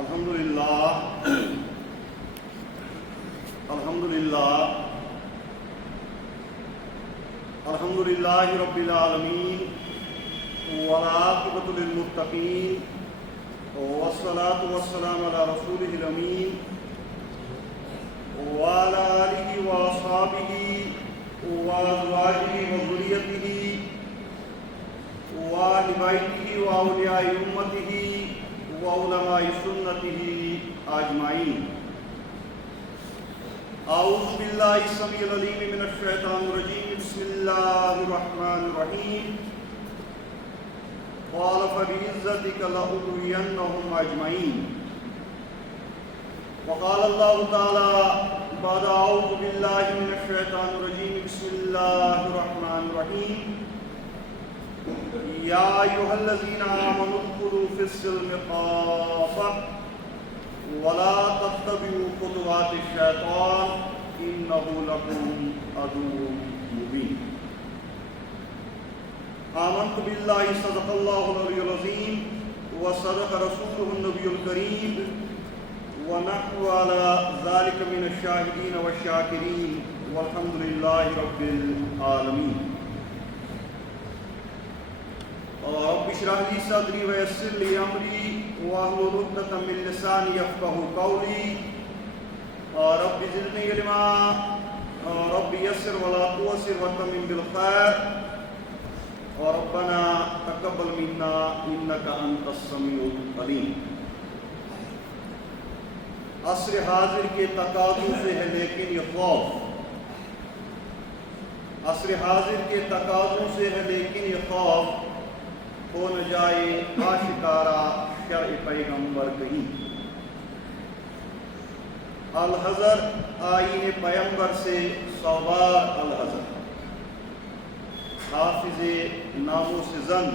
الحمدللہ رب العالمین والعاقبۃ للمتقین والصلاة والسلام علی رسولہ الامین وعلی آلہ واصحابہ وازواجہ وذریتہ وآل بیتہ واولیاء امتہ وعلماء سنتہ اجمعین۔ اعوذ باللہ السمیع العلیم من الشیطان الرجیم، بسم اللہ الرحمن الرحیم۔ قال فبعزتک لأغوینہم اجمعین۔ وقال اللہ تعالی بعد اعوذ باللہ من الشیطان الرجیم، بسم اللہ الرحمن الرحیم۔ یا ایھا الذین آمنوا ادخلوا فی السلم کافۃ ولا تتبعوا خطوات الشیطان انہ لکم عدو مبین۔ آمنت باللہ صدق اللہ العلی العظیم وصدق رسولہ النبی الکریم ونحن علی ذلک من الشاہدین والشاکرین والحمد للہ رب العالمین۔ رب اشرح لی صدری ویسر لی امری واحلل عقدۃ من لسانی یفقہوا قولی۔ رب زدنی علما، رب یسر ولا تعسر وتمم بالخیر، ربنا تقبل منا انک انت السمیع العلیم۔ عصر حاضر کے تقاضوں سے ہے لیکن یہ خوف، عصر حاضر کے تقاضوں سے ہے لیکن یہ خوف، ہو نہ جائے آشکارا شرع پیغمبر کہیں۔ الحذر آئین پیغمبر سے سوبار الحذر، حافظ ناموس زن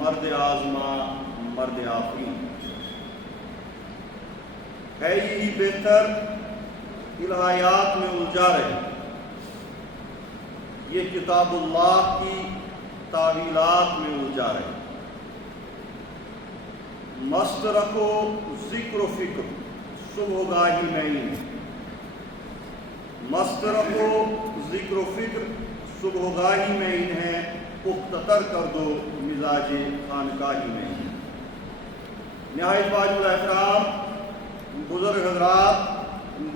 مرد آزما مرد آفرین۔ ہے یہی بہتر الہیات میں الجھا رہے، یہ کتاب اللہ کی تعویلات میں الجھا رہے۔ مست رکھو ذکر و فکر صبح گاہی میں، مست رکھو ذکر و فکر صبح گاہی میں انہیں پختہ تر کر دو مزاج خانقاہی میں۔ نہایت واجب الاحترام بزرگ حضرات،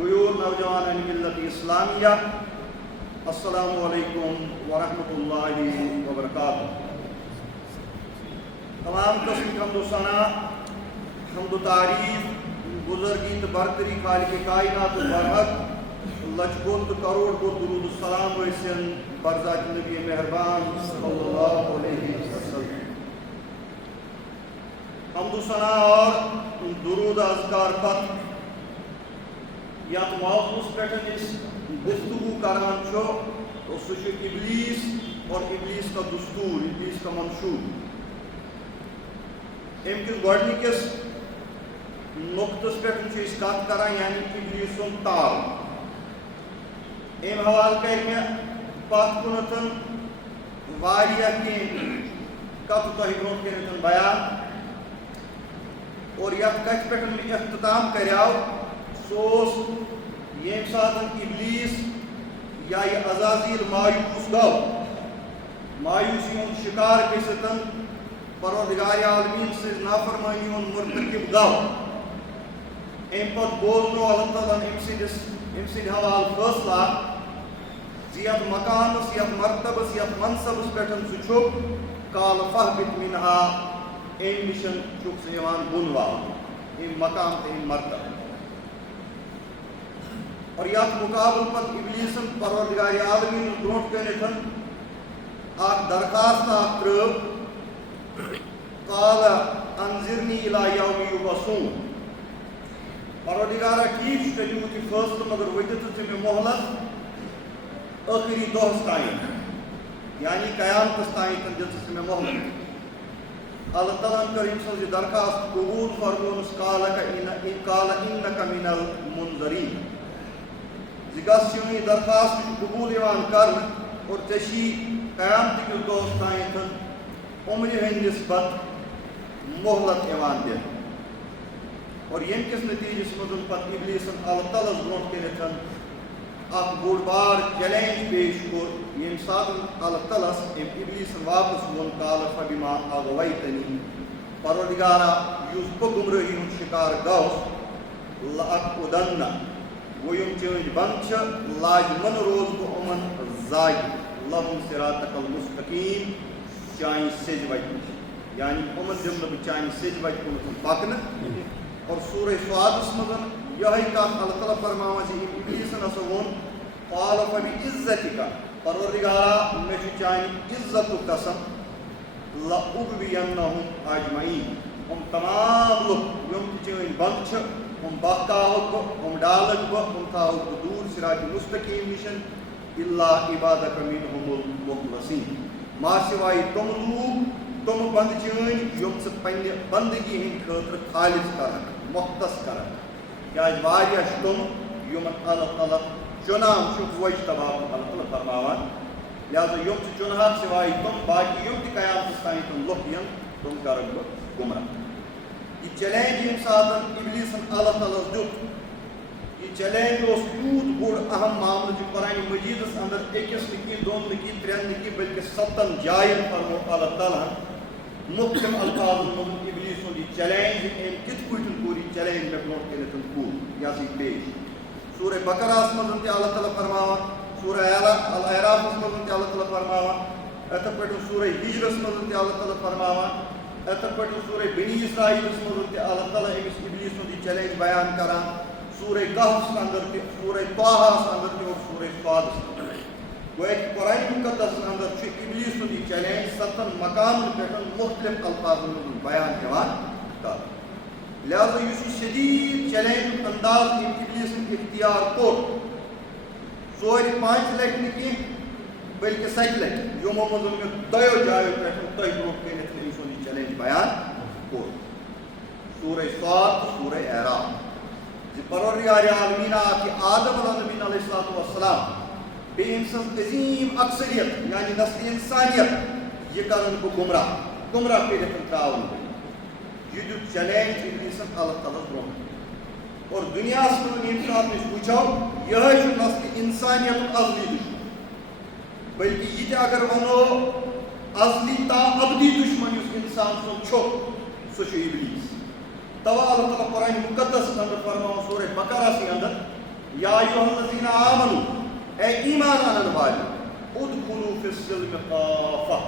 غیور نوجوان ملت اسلامیہ، السلام علیکم ورحمۃ اللہ وبرکاتہ۔ تمام قسم کی حمد و ثنا، حمد و تعریف، بزرگی تو برتری خالق کائنات و برحق لچبود کروڑ کو درود السلام ویسن برزاج نبی مہربان صلی اللہ علیہ وسلم۔ حمد و ثنا اور درود اذکار پت یت موضوعس پہ گفتگو کران چھو تو سہ ابلیس اور ابلیس کا دستور، ابلیس کا منشور۔ ام کس گۄڈنِکِس نقطس پہ کت کران یعنی ابلیس سن تال۔ ام حوالہ کر مے پتھ کُنتھ واریاہ کینٛہہ کتھ تۄہہِ برونٛٹھ کٔنٮ۪تھ بیان، اور یتھ کتھ پہ اختتام کریو سُہ اوس ییٚمہِ ساتہٕ ابلیس یا یہ عزازیل مایوس گو، مایوسی ہُنٛد شکار گٔژھِتھ پروردگار عالمین سٕنٛز نافرمٲنی ہُنٛد مرتکب گو، امہِ پتہٕ بوزنو اللہ تعالیٰ أمۍ سٕنٛدِ حوالہٕ فٲصلہ زِ یتھ مقامس، یتھ مرتبس، یتھ منصبس پٮ۪ٹھ سُہ چھُ قال فاہبط منہا، امہِ نِش چھُکھ ژٕ یِوان بۄن والنہٕ، امہِ مقام تہٕ امہِ مرتبہ۔ اور یتھ مقابل پتہٕ ابلیسن پروردگار عالمین برونٛٹھ کٔنِتھ اکھ درخواست اکھ ترٲو، قال انظرنی الی یوم یبعثون۔ پروردگارا ٹھیک چھُ تیٚلہِ نِمُت یہِ فٲصلہٕ، مگر وٕتہِ ژٕ مےٚ مۄہلت ٲخری دۄہس تانۍ، یعنی قیامتس تانۍ دِژٕس ژٕ مےٚ مۄہلت۔ اللہ تعالیٰ ہن کٔر أمۍ سٕنٛز یہِ درخواست قبوٗل، فرمونس قال انک من المنظرین، زِ گژھ یِم یہِ درخواست چھُ قبوٗل یِوان کرنہٕ اور ژےٚ چھی قیامتٕکِس دۄہس تانۍ عمرِ ہٕنٛدۍ نسبت مۄہلت یِوان دِنہٕ۔ اور یم کس نتیجس مزن پتہ ابلیسن اللہ تعالیٰ برونٹ کنتھن اخ بوڑ بار چیلنج پیش کور یم سات اللہ تعالیٰ ابلیسن واپس وون قال فبما اغویتنی پروردگارا یس بہ گمراہی ہند شکار گوس لأقعدن گو یم چٲنۍ بند چھ لاجمن روز بہ یِمن زاگہِ لہم صراطک المستقیم چانہِ سیٚزِ وتہِ نِش یعنی یِمن دِمہٕ نہٕ بہٕ چانہِ سیٚزِ وتہِ کُنتھ پکنہٕ اور سورہ سعادس مزن یہ کت اللہ تعالیٰ فرماوان ابلیسن ہسا وون قال فبعزتک پروردگارا مے چھ چانہِ عزتُک قسم لأغوینہم اجمعین تمام لُکھ یم تہِ چٲنۍ بند چھ بہکاوک بہ ڈالک بہ تھاوک بہ دور صراط مستقیم نشن الا عبادک منہم المخلصین ما سوائے تم لوگ تم بند چٲنۍ یم ژٕ پننہِ بندگی ہٕنٛدِ خٲطرٕ خالص کرکھ مختص کرکھ کیازِ واریاہ چھِ تم یمن اللہ تعالیٰ چُنان چھُ وجتباہ اللہ تعالیٰ فرماوان لہذا یم ژٕ چُنہکھ سوائے تم باقی یم تہِ قیامتس تام تم لُکھ ین تم کرکھ بہٕ گمراہ یہ چیلنج یم سات ابلیسن اللہ تعالیٰ دیت یہ چیلنج یوت بوڑ اہم معاملہ جو قرآن مجیدس اندر اکس نکی دون نکی ترین نکی بلکہ 7 جائن فرمو اللہ تعالیٰ مختلف الفاظ من ابلیس یہ چیلنج کت پٲٹھۍ کوٚر یہ چیلنج مےٚ برونٛٹھ کٔرِتھ کوٗر یہ ہسا پیش سورہ بقرہس منٛز تہِ اللہ تعالیٰ فرماوان سورہ الاعرافس منٛز تہِ اللہ تعالیٰ فرماوان یِتھے پٲٹھۍ سورہ ہجرس منٛز تہِ اللہ تعالیٰ فرماوان یِتھے پٲٹھۍ سورہ بنی اسرائیلس منٛز تہِ اللہ تعالیٰ أمِس ابلیس سُنٛد یہ چیلنج بیان کران سورہ کہفس اندر تہِ سورہ طٰہس اندر تہِ اور سورہ صادس اندر گویا کہ قرآن مقدس اندر چھُ ابلیس سُنٛد یہ چیلنج 7 مقامن پٮ۪ٹھ مختلف الفاظن منٛز بیان یِوان کرنہٕ لہذا یُس یہ شدید چیلنج انداز ابلیسن اختیار کوٚر ژورِ 5 لٹہِ نہٕ کینٛہہ بلکہ 7 لٹہِ یِمو منٛز مےٚ دۄیو جایو پٮ۪ٹھ تۄہہِ برونٛٹھ کٔنِتھ أمۍ سُنٛد یہ چیلنج بیان کوٚر سورہ صاد تہٕ سورہ اعراف زِ پروردگار عالمیٖن آو کہ آدم النبی علیہ الصلوۃ والسلام بیٚیہِ أمۍ سٕنٛز عظیٖم اکثریت یعنی نسلِ انسانیت یہ کرن بہٕ گمراہ کٔرِتھ ترٛاوُن بہٕ یہ دیُت چیلنج ابلیسن اللہ تعالیٰ برونٛٹھ اور دُنیاہس منٛز ییٚمہِ ساتہٕ أسۍ وٕچھو یِہوٚے چھُ نسلِ انسانیتُک ازلی دُشمن بلکہ یہ تہِ اگر ونو ازلی تا ابدی دشمن یُس انسان سُنٛد چھُ سُہ چھُ ابلیس توا اللہ تعالیٰ قرآن مقدس اندر فرماوان سورہ بقرہس اندر یا ایھا الذین آمنوا اے ایمان انن والٮ۪و ادخلوا فی السلم کافہ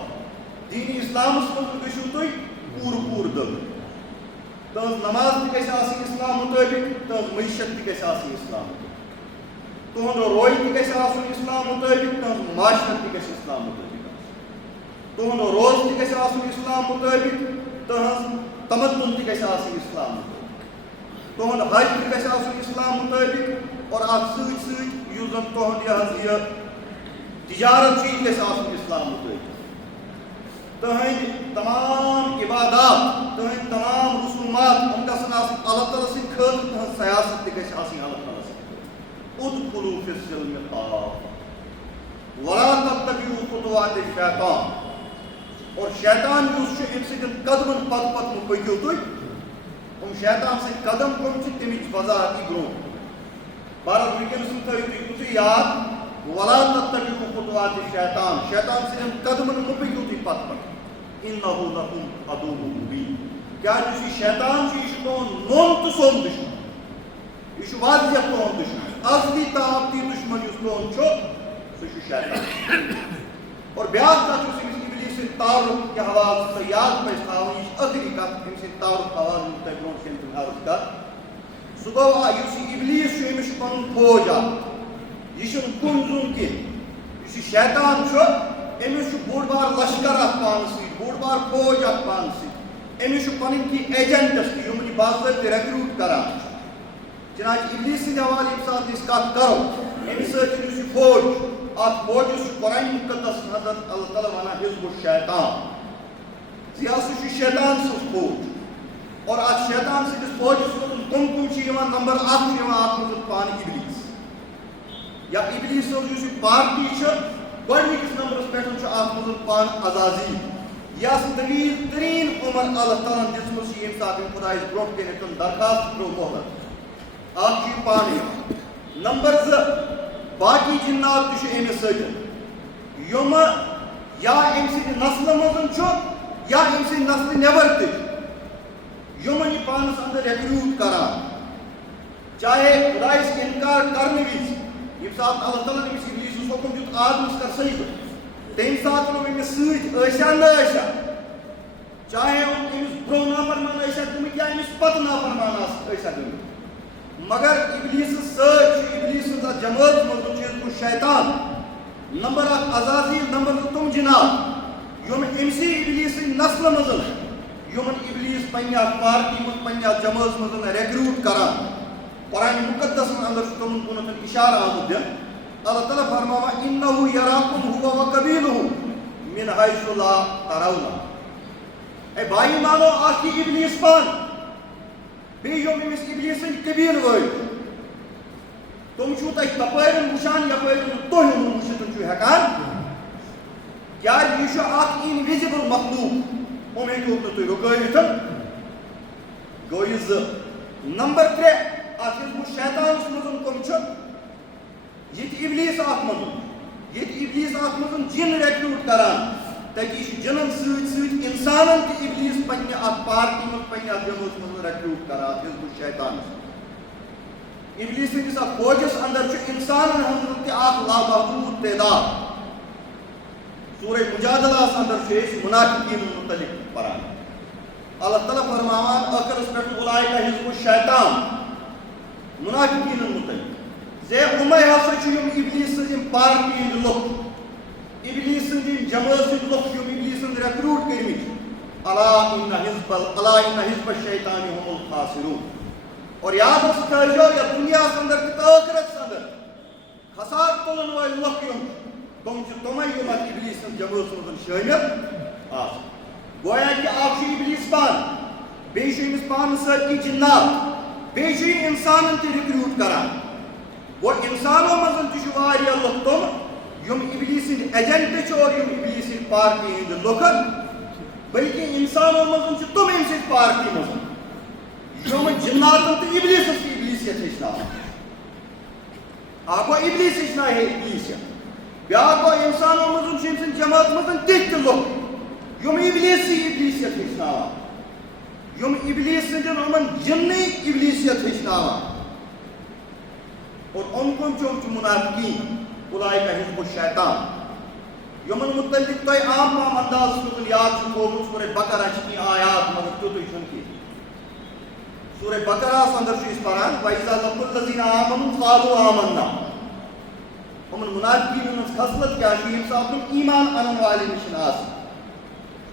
دین اسلامس منٛز گٔژھِو تُہۍ پوٗرٕ دٲخل تہنٛز نماز تہِ گژھِ آسٕنۍ اسلام مطٲبق تہنٛز معیشت تہِ گژھِ آسٕنۍ اسلام مطٲبق تہنٛد رویہِ تہِ گژھِ آسُن اسلام مطٲبق تہنٛز معاشرت تہِ گژھِ اسلام مطٲبق آسُن تہنٛد روز تہِ گژھِ آسُن اسلام مطٲبق تہنٛز تمدُن تہِ گژھِ آسٕنۍ اسلام مطٲبق تہنٛد حج تہِ گژھِ آسُن اسلام مطٲبق اور اتھ سۭتۍ سۭتۍ یُس زن تہنٛد یہ تجارت چھُ یہِ گژھِ آسُن اسلام مطٲبق تہنٛدۍ تمام عبادات تہنٛدۍ تمام رسومات یِم گژھن آسٕنۍ اللہ تعالیٰ سٕنٛدِ خٲطرٕ تہنٛز سیاست تہِ گژھِ آسٕنۍ اللہ تعالیٰ سٕنٛدِ ادخلوا فی السلم کافہ ولا تتبعوا خطوات الشیطان اور شیطان یُس چھُ أمۍ سٕنٛدٮ۪ن قدمن پتہٕ مہٕ پٔکِو تُہۍ شیطان سٕنٛدۍ قدم کٕم چھِ تمِچ وضاحت یی برونٛٹھ بہرحال وٕنکیٚنس تھٲیِو تُہۍ یِتُے یاد ولا تتبعوا خطوات الشیطان شیطان سٕنٛدٮ۪ن قدمن مہٕ پٔکِو تُہۍ پتہٕ انہ لکم عدو مبین کیٛازِ یُس یہِ شیطان چھُ یہِ چھُ تُہُنٛد نوٚن تہٕ سوٚن دُشمن یہ واضح تہد دشمن اصلی طاقتی دشمن اس تہد سہ شیطان اور بیاکھ کتھ اس ابلیس سٕنٛدِ تعارُف کہ حوالہٕ سۄ یاد پزِ تھاوٕنۍ یہ ٲخری کتھ أمۍ سٕنٛدِ تعارُف حوالہٕ تۄہہِ برونٛٹھ کٔنۍ عرض کتھ سُہ گوٚو یُس یہِ ابلیس چھُ أمِس چھُ پنُن فوج اکھ یہِ چھُنہٕ کُن زوٚن کینٛہہ یُس یہِ شیطان چھُ أمِس چھُ بوٚڑ بار لشکر اکھ پانس سۭتۍ بوٚڑ بار فوج اکھ پانس سۭتۍ أمِس چھُ پنٕنۍ کینٛہہ ایجنٹس تہِ یِم یہِ باضٲبطہٕ ریکروٗٹ کران چھُ چنانچہ ابلیس سٕنٛدِ حوالہٕ ییٚمہِ ساتہٕ أسۍ کتھ کرو أمِس سۭتۍ یُس یہِ فوج اتھ فوجس چھُ قرآن مقدس حضرت اللہ تعالیٰ ونان حزب الشیطان یہِ ہسا چھُ شیطان سٕنٛز فوج اور اتھ شیطان سٕنٛدِس فوجس منٛز کم چھِ یِوان نمبر 1 چھُ یِوان اتھ منٛز پانہٕ ابلیس یا ابلیس سٕنٛز یُس یہِ پارٹی چھِ گۄڈنِکِس نمبرس پٮ۪ٹھ چھُ اتھ منٛز پانہٕ عزازیل یس طویل ترین عمر اللہ تعالیٰ دِژمٕژ چھِ ییٚمہِ ساتہٕ خۄدایَس برونٛٹھ کَنہِ تِم درخاست ترٛوو مۄہلت اکھ چھُ یہِ پانہٕ نمبر 2 باقی جِنات تہِ چھُ أمِس سۭتۍ یِمہٕ یا أمۍ سٕنٛدِ نسلہٕ منٛز چھُ یا أمۍ سٕنٛدِ نسلہٕ نٮ۪بر تہِ چھُ یِمن یہِ پانس انٛدر ریکروٗٹ کران چاہے خۄدایس اِنکار کرنہٕ وِزِ ییٚمہِ ساتہٕ اللہ تعالیٰ ہن أمِس اِبلیٖسس حُکُم دیُت آدمس کر سجدٕ تمہِ ساتہٕ یِم أمِس سۭتۍ ٲسیا نہ ٲسیا چاہے یِم أمِس برونٛہہ نافرمان ٲسیا گٔمٕتۍ یا أمِس پتہٕ نافرمان ٲسیا گٔمٕتۍ مگر اِبلیٖسس سۭتۍ چھُ اِبلیٖس سٕنٛز اکھ جمٲژ منٛز چیٖز گوٚو شیطان نمبر 1 عزازیل نمبر 2 تِم جِنات یِم أمسٕے اِبلیٖس سٕنٛدِ نسلہٕ منٛز یِمن اِبلیٖس پننہِ اکھ پارٹی منٛز پننہِ اکھ جمٲژ منٛز ریکروٗٹ کران قرآنِ مُقدسس اندر چھُ تِمن کُنتھ اِشارٕ آمُت دِنہٕ اللہ تعالیٰ فرماوان اِنَّهُ یَراکُم هُوَ وَقَبِیلُهُ مِن حَیثُ لَا تَرَوْنَ اے بھائی مانو اکھ یہِ اِبلیٖس پان بیٚیہِ یِم أمِس اِبلیٖس سٕنٛدۍ قبیٖلہٕ وٲلۍ تِم چھِو تۄہہِ تپٲرۍ وٕچھان یپٲرۍ نہٕ تُہۍ یِمن وٕچھِتھ چھِو ہٮ۪کان کیٛازِ یہِ چھُ اکھ اِنوِزِبٕل مخلوٗق یِم ہیٚکِو نہٕ تُہۍ رُکٲوِتھ گوٚو یہِ 2 نمبر 3 اتھ یُس گوٚو شیطانس منٛز کٕم چھِ ییٚتہِ اِبلیٖس اتھ منٛز ییٚتہِ اِبلیٖس اتھ منٛز جِن ریکروٗٹ کران تٔتی چھُ جِنن سۭتۍ سۭتۍ اِنسانن تہِ اِبلیٖس پننہِ اکھ پارٹی منٛز پننہِ اکھ جمٲژ منٛز ریکروٗٹ کران اتھ یُس گوٚو شیطانس اِبلیٖس سٕنٛدِس اتھ فوجس اندر چھُ اِنسانن ہٕنٛز تہِ اکھ لامحدوٗد تعداد سورہ مجادلہس اندر چھِ أسۍ مُنافِقیٖنن مُتعلق پران اللہ تعالیٰ فرماوان ٲخرس پٮ۪ٹھ اُولئکَ حِزبُ الشیطان مُنافِقیٖنن مُتعلق زِ یِمے ہسا چھِ یِم اِبلیٖس سٕنٛدۍ یِم پارٹی ہٕنٛدۍ لُکھ اِبلیٖس سٕنٛدۍ یِم جمٲژ ہٕنٛدۍ لُکھ یِم اِبلیٖس سٕنٛدۍ ریکروٗٹ کٔرمٕتۍ الا اِنَّ حِزبَ الشیطان ہُم الخاسِرون اور یاد اوس تھٲیزیو یتھ دُنیاہس اندر تہِ تہٕ ٲخرتس اندر خسار تُلن وٲلۍ لُکھ یِم تِم چھِ تِمے یِم اتھ اِبلیٖس سٕنٛز جمٲژ منٛز شٲمِل آسان گویا کہِ اکھ چھُ اِبلیٖس پانہٕ بیٚیہِ چھُ أمِس پانس سۭتۍ جِنات بیٚیہِ چھُ یہِ اِنسانن تہِ رِکروٗٹ کران گوٚو اِنسانو منٛز تہِ چھُ واریاہ لُکھ تِم یِم اِبلیٖس سٕنٛدۍ ایجنٹ چھِ اور یِم اِبلیٖس سٕنٛدۍ پارٹی ہٕنٛدۍ لُکھ بٔلکہِ اِنسانو منٛز چھِ تِم أمۍ سٕنٛدۍ پارٹی منٛز یِم جِناتن تہٕ اِبلیٖسس تہِ اِبلیٖسیت ہیٚچھناوان اکھ گوٚو اِبلیٖس ہیٚچھنایہِ ہے اِبلیٖسیت بیٛاکھ گوٚو اِنسانو منٛز چھِ أمۍ سٕنٛدِ جمٲژ منٛز تِتھۍ تہِ لُکھ یِم اِبلیٖسٕے اِبلیٖسیت ہیٚچھناوان یِم اِبلیٖس سٕنٛدٮ۪ن یِمن جِنٕے اِبلیٖسیت ہیٚچھناوان اور یِم کٕم چھِ مُنافِقیٖن اُولئکَ حِزبُ الشیطان یِمن مُتعلق تۄہہِ عام پہم اندازس منٛز یاد چھُ تھوٚومُت سورہ بقرہ چھِ کینٛہہ آیات مگر تیُتُے چھُنہٕ کینٛہہ سورہ بقرہس اندر چھِ أسۍ پران وَإِذَا لَقُوا الَّذِينَ آمَنُوا قَالُوا آمَنَّا یِمن مُنافِقیٖنن ہٕنٛز خصلت کیٛاہ چھِ ییٚمہِ ساتہٕ یِم ایٖمان اَنن والٮ۪ن نِش آسان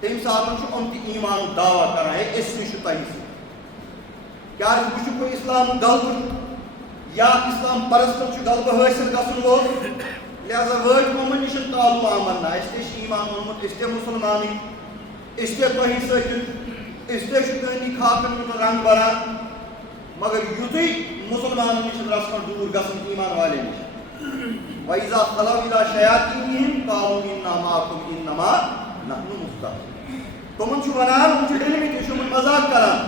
تمہِ ساتہٕ چھُ یِم تہِ ایٖمانُک دعوا کران ہے أسۍ تہِ چھِ تۄہہِ سۭتۍ کیٛازِ وٕچھُکھ وۄنۍ اِسلامُک غلبہٕ یا اِسلام پرستن چھُ غلبہٕ حٲصِل گژھُن وول لہذا وٲتۍ یِمن نِش قالوا آمَنّا اَسہِ تہِ چھِ ایٖمان اوٚنمُت أسۍ تہِ مُسلمانٕے أسۍ تہِ تۄہہِ سۭتۍ أسۍ تہِ چھِ تُہنٛدی خاکن منٛز رنٛگ بران مگر یُتھُے مُسلمانن نِش رژھ دوٗر گژھُن ایٖمان والٮ۪ن نِش وَإِذَا خَلَوْا إِلَىٰ شَیاطِینِہِمْ قَالُوا إِنَّا مَعَكُمْ إِنَّمَا نَحْنُ مُسْتَہْزِئُونَ تِمن چھُ ونان یِم چھِ ڈٔلمٕتۍ أسۍ چھِ یِمن مزاق کران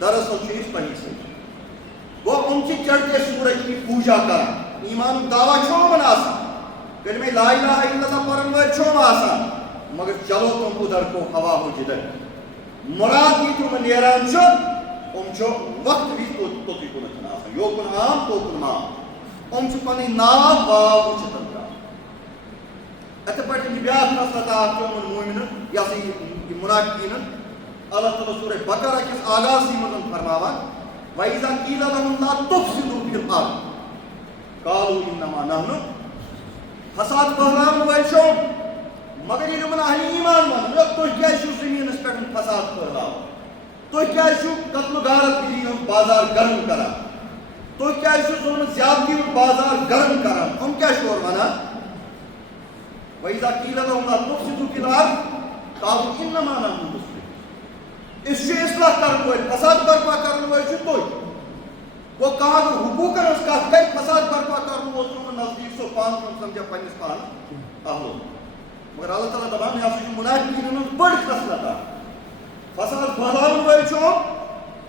دراصل چھِ أسۍ تۄہہِ سۭتۍ گوٚو یِم چھِ چڑھتے سورج کی پوٗجا کران ایٖمانُک دعوا چھُ یِمن آسان کلمہ لا الہ الا اللہ پرن وٲلۍ چھُ یِم آسان مگر چلو تِم اُدھر کو ہوا ہو جدھر مُراد یہِ تِمن نیران چھُ یِم چھِ وقت وِزِ توٚتُے کُنتھ آسان یوکُن عام توکُن مام یِم چھِ پنٕنۍ ناو واو وٕچھِتھ درٛاو یِتھے پٲٹھۍ چھِ بیٛاکھ خصلت اکھ یِمن موٗمِنن یہِ ہسا یہِ مُنافِقیٖنن اللہ تعالیٰ سورہ بقرہ کِس آغازسٕے منٛز فرماوان وَإِذَا قِیلَ لَهُمْ لَا تُفْسِدُوا فِی الْأَرْضِ قَالُوا إِنَّمَا نَحْنُ فساد پھٔہلاون وٲلۍ چھِ مگر ییٚلہِ یِمن اہلِ ایٖمان ووٚن تُہۍ کیٛازِ چھِو زٔمیٖنس پٮ۪ٹھ فساد پھٔہلاوان تُہۍ کیٛازِ چھِو قتلہٕ غارت گِری ہُنٛد بازار گرم کران تُہۍ کیٛازِ چھِو ظُلمہٕ زیادتی ہُنٛد بازار گرم کران یِم کیٛاہ چھِ اورٕ ونان وَإِذَا قِیلَ لَهُمْ لَا تُفْسِدُوا فِی الْأَرْضِ قَالُوا إِنَّمَا نَحْنُ مُصْلِحُونَ أسۍ چھِ اصلاح کرن وٲلۍ فساد برپا کرن وٲلۍ چھِ تُہۍ گوٚو کانٛہہ اگر حقوٗقن ہٕنٛز کتھ کرِ فساد برپا کرن وول چھُ یِمن نزدیٖک سُہ پانہٕ کُن سمجھا پننِس پانس اہل مگر اللہ تعالیٰ دپان یہ ہسا منافقین ہٕنٛز بٔڑ خصلت فساد پھہلاون وٲلۍ چھُ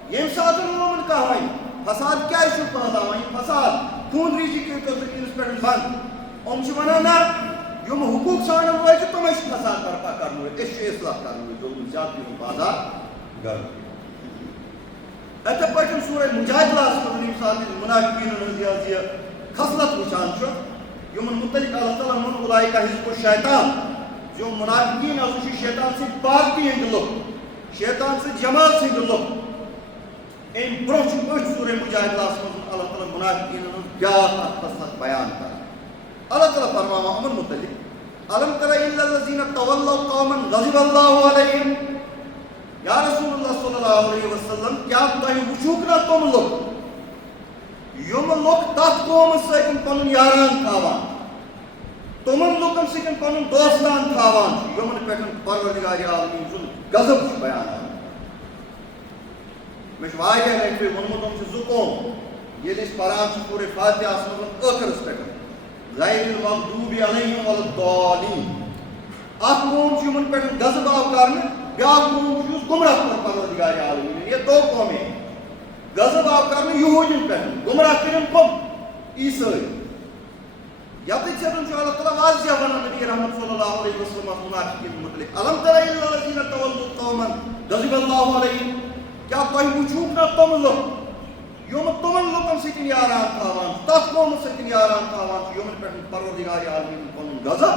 ییٚمہِ ساتہٕ مومن کانٛہہ وَنہِ فساد کیٛازِ چھُ پھہلاوان یہِ فساد خوٗن ریٖزی کٔرِتو زٔمیٖنَس پٮ۪ٹھ بنٛد یِم چھِ وَنان نہ یِم حقوٗق ژھانڈن وٲلۍ چھِ تِمے چھِ فساد برپا کرن وٲلۍ أسۍ چھِ اصلاح کرن وٲلۍ ظلم زیادتی ہُنٛد بازار گرم یِتھے پٲٹھۍ سورہ مجادلہس منٛز ییٚمہِ ساتہٕ منافقیٖنن ہٕنٛز یہِ خصلت وٕچھان چھُ یِمن متعلق اللہ تعالیٰ ووٚن اولئک حزب الشیطان زِ یِم منافقیٖن ہسا چھِ شیطان سٕنٛدۍ پارٹی ہٕنٛدۍ لُکھ شیطان سٕنٛدۍ جماعت ہٕنٛدۍ لُکھ امہِ برونٛہہ چھُ أتھۍ سورہ مجادلہس منٛز اللہ تعالیٰ منافقیٖنن ہٕنٛز بیٛاکھ اکھ خصلت بیان کران اللہ تعالیٰ فرماوان یِمن متعلق الم تر الی الذین تولوا قوما غضب اللہ علیہم یا رسول اللہ صلی اللہ علیہ وسلم کیا تۄہہِ وٕچھوُکھ نا تِم لُکھ یِم لُکھ تتھ قومس سۭتۍ پنُن یاران تھاوان تِمن لُکن سۭتۍ پنُن دوستان تھاوان چھُ یِمن پٮ۪ٹھ پروردگار عالمیٖن سُنٛد غضب چھُ بیان آمُت مےٚ چھُ واریاہ لٹہِ ووٚنمُت یِم چھِ زٕ قوم ییٚلہِ أسۍ پران چھِ سورہ فاتحہس منٛز ٲخرس پٮ۪ٹھ غیر المغضوب علیہم ولا الضالین اکھ قوم چھُ یِمن پٮ۪ٹھ غضب آو کرنہٕ بیاکھ قوم چھُ یُس گمراہ کوٚر پروردگار عالمیٖن یہ دو قومیں غضب آو کرنہٕ یہوٗدین پٮ۪ٹھ گمراہ کٔرِن کم عیسٲے یتھ سۭتۍ چھُ اللہ تعالیٰ واضح ونان نبی رحمت صلی اللہ علیہ وسلم منافقین متعلق الم تر الی الذین تولوا قوما غضب اللہ علیہم کیا تۄہہِ وٕچھوُکھ نا تِم لُکھ یِم تِمن لُکن سۭتۍ یاران تھاوان چھِ تتھ قومس سۭتۍ یاران تھاوان چھِ یِمن پٮ۪ٹھ پروردگار عالمیٖن پنُن غضب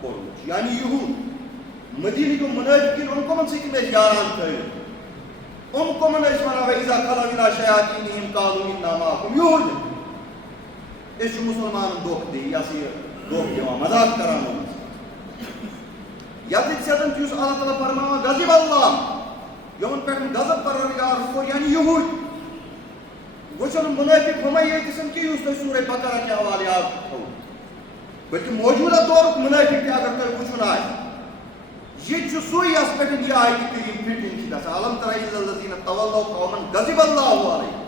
کوٚرمُت چھُ یعنی یہوٗد مدیٖنٕکۍ یِم منٲفقیٖن یِم کٕمن سۭتۍ ٲسۍ یاران تھٲوِتھ کٕمن ٲسۍ ونان وَإِذا خَلَوْا إِلَىٰ شَيَاطِينِهِمْ قَالُوا إِنَّا مَعَكُمْ یہوٗد أسۍ چھِ مُسلمانن دھوکہٕ دِی یہِ ہسا یہِ دھوکہٕ دِوان مذاق کران یتھ سۭتۍ چھُ یُس اللہ تعالیٰ فرماوان غضب اللہ یِمن پٮ۪ٹھ غضب پروردگار کوٚر یعنی یہوٗد وہ چھُنہٕ منٲفق ہُمے ییٚتہِ کہِ یُس تۄہہِ سورہ بقرہ کہِ حوالہٕ یاد تھوٚو بٔلکہِ موجوٗدہ دورُک منٲفق تہِ اگر تۄہہِ وٕچھُن آسہِ یہ چھُ سُے یس پٮ۪ٹھ یہِ آیتہِ کریٖم فِٹِنٛگ چھِ گژھان الم تر الی الذین تولوا قوما غضب اللہ علیہم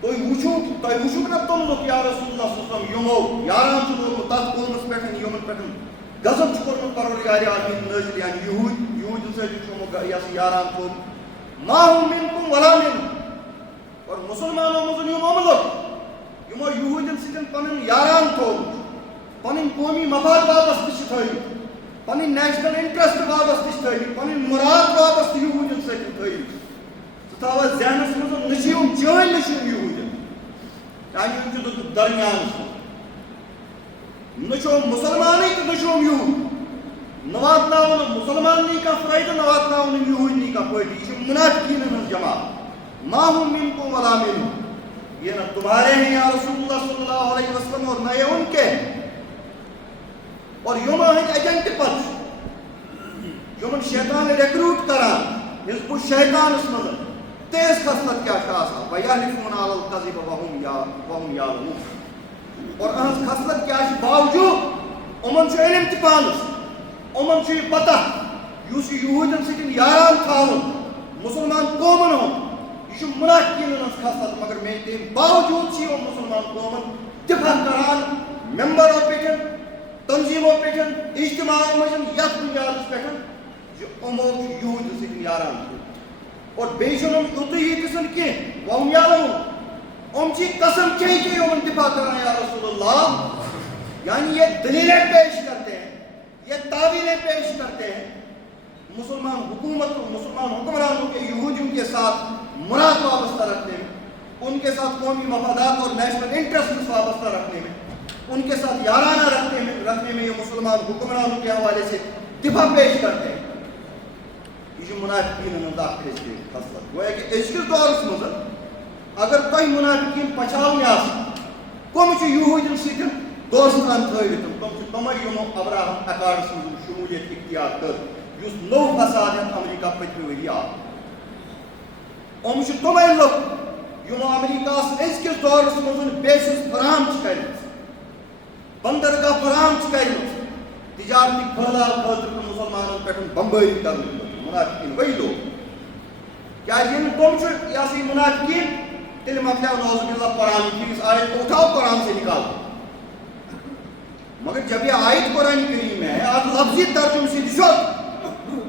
تۄہہِ وٕچھوُکھ نا تِم لُکھ یا رسول اللہ صلی اللہ علیہ وسلم یِمو یاران چھُ روٗدمُت تتھ قومس پٮ۪ٹھ یِمن پٮ۪ٹھ غضب چھُ کوٚرمُت پروردگار عالمیٖن نٲزِل یعنی یہوٗدۍ سۭتۍ چھُ یِمو یہِ ہسا یاران تھوٚومُت ما ہُم منکُم ولا منکم اور مسلمانو منٛز یِم یِم لُکھ یِمو یہوٗدین سۭتۍ پنُن یاران تھوٚومُت پنٕنۍ قومی مفاد وابستہٕ چھِ تھٲومٕتۍ پنٕنۍ نیشنل انٹرسٹ وابستہٕ چھِ تھٲومٕتۍ پنٕنۍ مُراد وابستہٕ یہوٗدین سۭتۍ تھٲومٕتۍ ژٕ تھاوکھ ذہنس منٛز نہ چھِ یِم چٲنۍ نہ چھِ یِم یہوٗدین یعنی یِم چھِ درمیانس منٛز نہ چھُ یِم مُسلمانٕے تہٕ نہ چھُ یِم یہوٗد نہ واتناوُن یِم مُسلماننٕے کانٛہہ فٲیدٕ نہ واتناوُن یِم یہوٗدنٕے کانٛہہ فٲیدٕ یہِ چھِ منافقیٖنن ہٕنٛز جماعت ما ہم منکم ولا منکم یہ نہ تمہارے ہیں یا رسول اللہ صلی اللہ علیہ وسلم اور نہ یہ ان کے اور یِم ہٕنٛدۍ ایجنٹ پتہٕ یِمن شیطان ریکروٗٹ کران حزب الشیطانس منٛز تیز خصلت کیٛاہ چھِ آسان وَیَحْلِفُونَ عَلَى الْکَذِبَ وَهُمْ یعلمون اور اہنٛز خصلت کیٛاہ چھِ باوجوٗد یِمن چھُ علم تہِ پانس یِمن چھُ یہِ پتہ یُس یہِ یہوٗدین سۭتۍ یاران تھاوُن مسلمان قومن ہُنٛد یہ چھُ منافقیٖنن ہٕنٛز خصلت مگر تَمہِ باوجوٗد چھِ یِم مسلمان قومن دِفاع کران ممبرو پٮ۪ٹھ تنظیٖمو پٮ۪ٹھ اجتماعو منٛز یتھ بُنیادس پٮ۪ٹھ زِ یِمو چھُ یہوٗدین سۭتۍ یاران تھوٚومُت اور بیٚیہِ چھُنہٕ یِم یُتُے ییٖتِسن کینٛہہ وَہُم یعلمون یِم چھِ قسم کھے کے یِمن دِفاع کران یا رسول اللہ یعنی یہ دلیلیں پیش کرتے ہیں یہ تعویلیں پیش کرتے ہیں مسلمان حکومت مسلمان حکمرانوں کے یہودیوں کے ساتھ مراد وابستہ رکھنے میں ان کے ساتھ قومی مفادات اور نیشنل انٹرسٹ وابستہ رکھنے میں ان کے ساتھ یارانہ رکھنے میں یہ مسلمان حکمرانوں کے حوالے سے دفاع پیش کرتے ہیں یہ جو منافقین ہٕنٛز اکھ خصلت گویا کہ أزکِس دورس منٛز اگر تۄہہِ منافقین پچھاونہِ آسن کم چھِ یہوٗدین سۭتۍ دوستان تھٲوِتھ تِم چھِ تِمے یِمو ابراہم اکاڈس منٛز شموٗلیت اختیار کٔر یُس نوٚو فساد یتھ امریکہ پٔتمہِ ؤری آو یِم چھِ تِمے لُکھ یِمو امریکہس أزکِس دورس منٛز بیسِز فراہم چھِ کٔرمٕژ بندرگاہ فراہم چھِ کٔرمٕژ تجارتی پھہلاو خٲطرٕ تہٕ مُسلمانن پٮ۪ٹھ بمبٲری کرنہٕ خٲطرٕ منافقین وہی لوگ کیٛازِ ییٚلہِ تِم چھِ یہِ ہسا یہِ منافقین تیٚلہِ مۄکلیو نعوذ باللہ قرآن کی اس آیت کو اٹھاؤ قرآن سے نکالو مگر جب یہ آیت قرآن کریم ہے آپ لفظی ترجمہ سے دشوت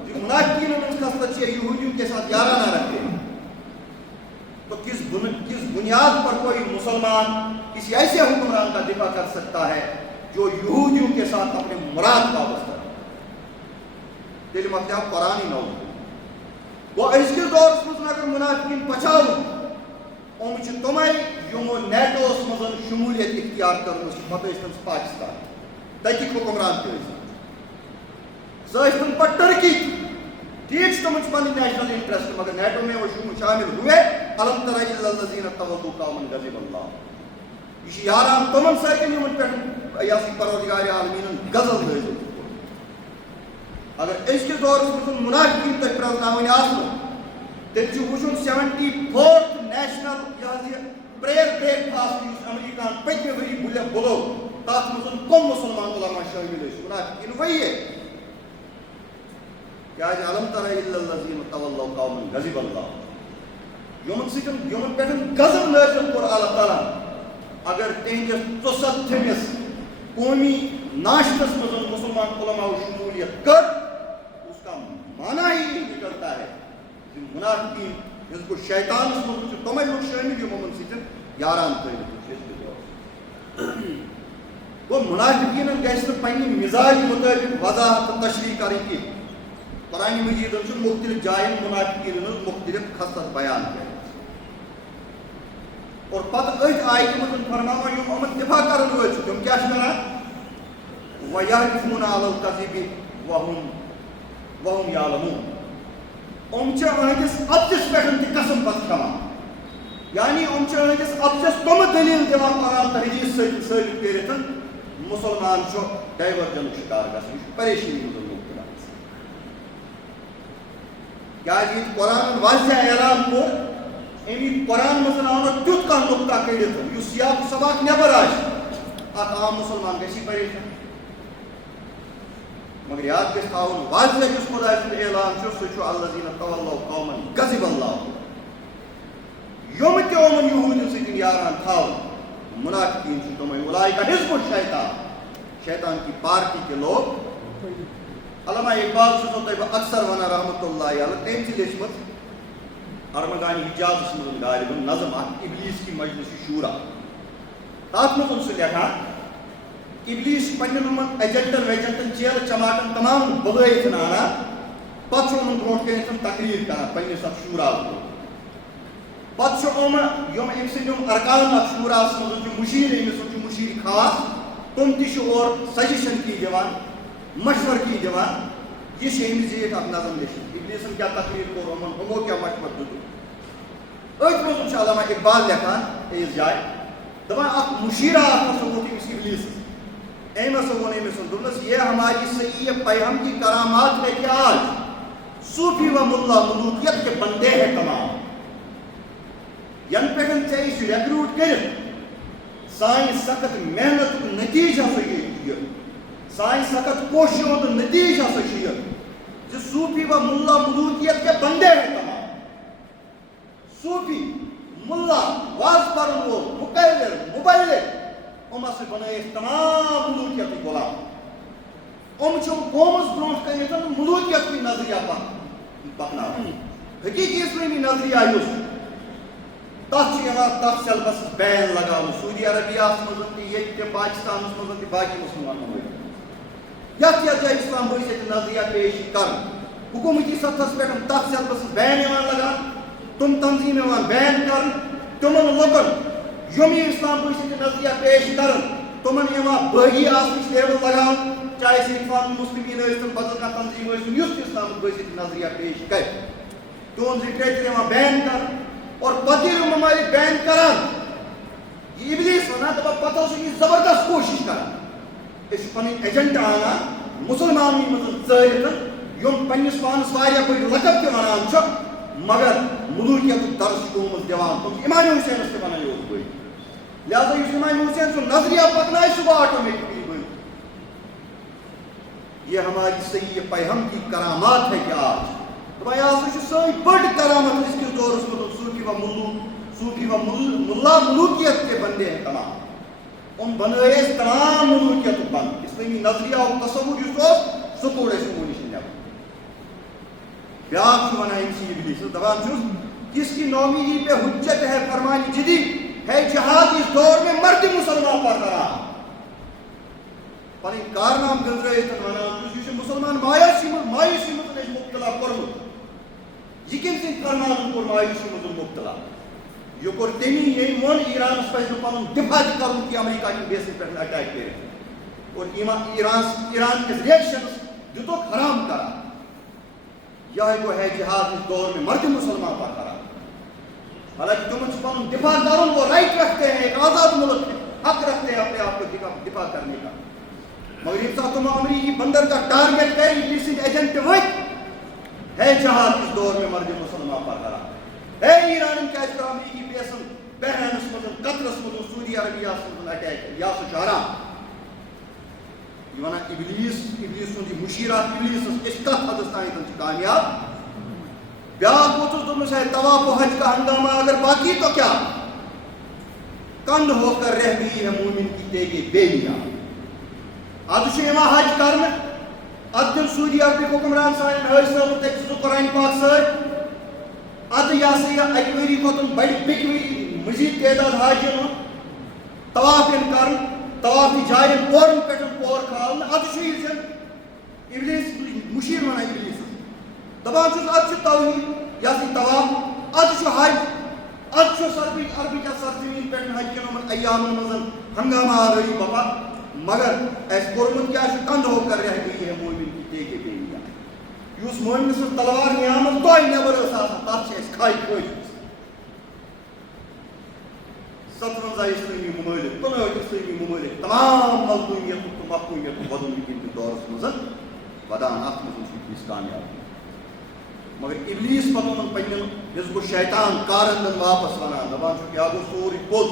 جو منافقین ان کا سچ یہودیوں کے ساتھ یارانہ رکھتے ہیں تو کس بنیاد پر کوئی مسلمان کسی ایسے حکمران کا دفاع کر سکتا ہے جو یہودیوں کے ساتھ اپنے مراد وابستہ ہے؟ دل مطلب قرآن ہی نہ ہو وہ اس کے دور میں اگر منافقین پچاؤ امچ تمے یمو نیٹو مزن شمولیت اختیار کرنے پتہ پاکستان تک حکمران تھی سن پہ ٹرکی ٹھیک تم پن نیشنل انٹرسٹ مگر نیٹو میں وہ شامل ہوئے الم تر الا الذین تولوا قوما غضب اللہ یہ یاران تمن سن پہ پروردگار عالمین غضب نازل اگر اس کے دور میں منافقین تک پرزناون آسن تیل وچن 74th national prayer breakfast اس امریکہ پتمہ ؤری بلو تک مزن کم مسلمان علماء شامل منافقین وہی ہے کیا علم تر الا الذین تولوا قوما غضب اللہ یمن پہ غضب نازل کور اللہ تعالیٰ اگر تہندس 34 قومی ناشتس مزن مسلمان علماء شمولیت کر اس کا معنی ہی نکلتا ہے کہ منافقین جس کو شیطان اس مزن تمہیں لوگ شامل یہ مومن سیدن یاران وہ منافقین گیس پنی مزاج مطابق وضاحت تشریح کریں کہ قرآن مجید مختلف جائیں منافقین مختلف خصلت بیان کریں اور پتہ ات آیت مزن فرماوا یم امن دفاع کرن وٲلۍ چھِ تِم کیٛاہ چھِ کران وَیَحْلِفُونَ عَلَى الْکَذِبِ وَهُمْ یعلمون یِم چھِ أہنٛدِس اَپزِس پٮ۪ٹھ تہِ قسم پتہٕ کھٮ۪وان یعنی یِم چھِ أہنٛدِس اَپزِس تِمہٕ دٔلیٖل دِوان قرآن تہٕ حدیٖث سۭتۍ ثٲبت کٔرِتھ مسلمان چھُ ڈایورجنُک شکار گژھان یہِ چھُ پریشٲنی منٛز مُبتلا کیٛازِ ییٚتہِ قرآنن واضح اعلان کوٚر امی قرآن مزن آو تیت کانٛہہ نقطہ کٔڑِتھ یُس سیاق و سباق نٮ۪بر آسہِ اکھ عام مسلمان گژھِ پریشان مگر یاد گژھِ تھاوُن واضح یُس خۄداے سُنٛد اعلان چھُ سُہ چھُ الذین تولوا قوما غضب اللہ یِم تہِ یِمن یہوٗدٮ۪ن سۭتۍ یاران تھاوان منافقین چھِ تِمے اولئک حزب الشیطان شیطان کی پارٹی کے لوگ علامہ اقبال چھُسو تۄہہِ بہٕ اکثر ونان رحمتہ اللہ علیہ تٔمۍ چھِ لیچھمٕژ ارمغان حجازس مزن غالباً نظم ابلیس کی مجلس شورا تات مزن سہ لکھان ابلیس پنن ایجنٹن ویجنٹن چیل چماٹن تمام بلائت انا پتہ برو کن تقریر کران پنس ات شورا پتہ یم ام سم ارکان ات شورا مزن مشیر امس مشیر خاص تم تور سجیشن کی دان مشور کی دان یہ امس زیٹھ اک نظم لیکھن ابلیسن کیا تقریر کور ہمو کیا مشور دیت ات مزن علامہ اقبال لکھان اس جائے دپان اک مشیرہ ووت امس ابلیس ام ہسا وون امس دس یہ ہماری صحیح پیغام کی کرامات ہے کہ آج صوفی و ملا ملوکیت کے بندے ہیں تمام ین پہ ٹھیک ریکروٹ کر سان سخت محنت نتیجہ ہسا یہ سان سخت کوششوں ہند نتیجہ ہسا یہ صوفی و ملا ملوکیت کے بندے ہیں تمام صوفی ملا واز پرن وول مقرر مبلغ ام ہسا بنائے تمام ملوکیت غلام ام قومس برو کن ملوکیت کی نظریہ پکنا حقیقی اسلامی نظریہ اس تر سیلبس بین لگا سعودی عربیہ مزے پاکستان مزے باقی مسلمان یت جائے اسلام بھس نظریہ پیش کر حکومتی سطحس پہ تر سیلبس بین لگان تم تنظیم بین کر تمن لکن یم یہ اسلام بھس نظریہ پیش کر تمن باغی آسنچ لیبل لگان چاہے اخوان المسلمین ٲسۍتن بدل کانٛہہ تنظیم ٲسۍتن یُس تہِ اسلام بھس نظریہ پیش کر تہذ لٹریچر بین کر اور پتہ ممالک بین کران یہ ابلیس ونان دپان پتہ یہ زبردست کوشش کران اس پن ایجنٹ آنان مسلمان مزن ژٲرِتھ یم پنس پانس واریاہ بٔڑۍ لقب تہِ ونان چھُ مگر ملوکیت درس قومس دِوان تم امام حسینس تہِ ونان یہِ اوس بٔڑۍ لہذا اس امام حسین سُنٛد نظریہ پکنائے صبح آٹومیٹکلی بٔڑۍ یہ ہماری صحیح پیغام کی کرامات ہے کہ آج دپان یہ ہسا سٲنۍ بٔڑ کرامت أزکِس دورس منٛز صوفی و ملا ملوکیت کے بندے ہیں تمام بنائے تمام ملوکیت بند اسلامی نظریہ تصور اس سہ کوڑ یمو نش نبر بیاکھ ونان ابلیس دپان چھس کس کی نومیدی پہ حجت ہے فرمان جدی ہے جہاد اس دور میں مرد مسلمان پر رہا پن کارنام گنزرائت ونان یہ مسلمان مایوسی مز مبتلا کورمت یہ کم سن کرنان کور مایوسی مز مبتلا یہ کور تمی یم ون ایرانس پہ پن دفاع کرن کہ امریکہ کی بیسن پہ اٹیک کر اور ایران کے ریئیکشنس دیتو حرام کرا یہ گو ہے جہاد اس دور میں مرد مسلمان پر کرا حالانکہ تم پن دفاع کرن وہ رائٹ رکھتے ہیں ایک آزاد ملک ہے حق رکھتے ہیں اپنے آپ کو دفاع کرنے کا مگر یہ ساتھ تم امریکی بندر کا ٹارگیٹ کر ابلیس ایجنٹ وقت ہے جہاد اس دور میں مرد مسلمان پر کرا ہے ایران کیا کر امریکی بیسن بحرانس مزن قطرس مزن سعودی عربیہ مزن اٹیک یا سو حرام یہ ونان ابلیس سن مشیرات ابلیس اس کت حدس تان کامیاب بیاکھ ووتس دوپنس ہے طواف و حج کا ہنگامہ اگر باقی تو کیا کند ہو کر رہ گئی ہے مومن کی تیگے بے نیا اد حج کرنے اد دن سعودی عربک حکمران سان حج صاحب تک قرآن پاک سر اد یہ سا یہ اکہ وری کھوتن بڑ بیک وری مزید تعداد حاجین طواف کر طوافی جائن پورن پہ پور کھالن اد ابلیس مشیر ونان ابلیس دپان چھس اد توحید یہ سا طواف اد حج اد عربک سرزمین پہ حج کن ایام مزن ہنگامہ آوری بپا مگر اس کورمت کیا کند ہو کر رہ گئی ہے مومن کی تیگے بے نیا اس مومن سن تلوار نیامت تو نبر تک کھائی کھج 57 اسلامی ممالک 53 اسلامی ممالک تمام مظلومیت تو محکومیت بدن وکن دورس مزن ودان ات مزن ابلیس کامیاب مگر ابلیس پتہ پنن حزب الشیطان کارندن واپس ونان دپان کیا گو سوری پوز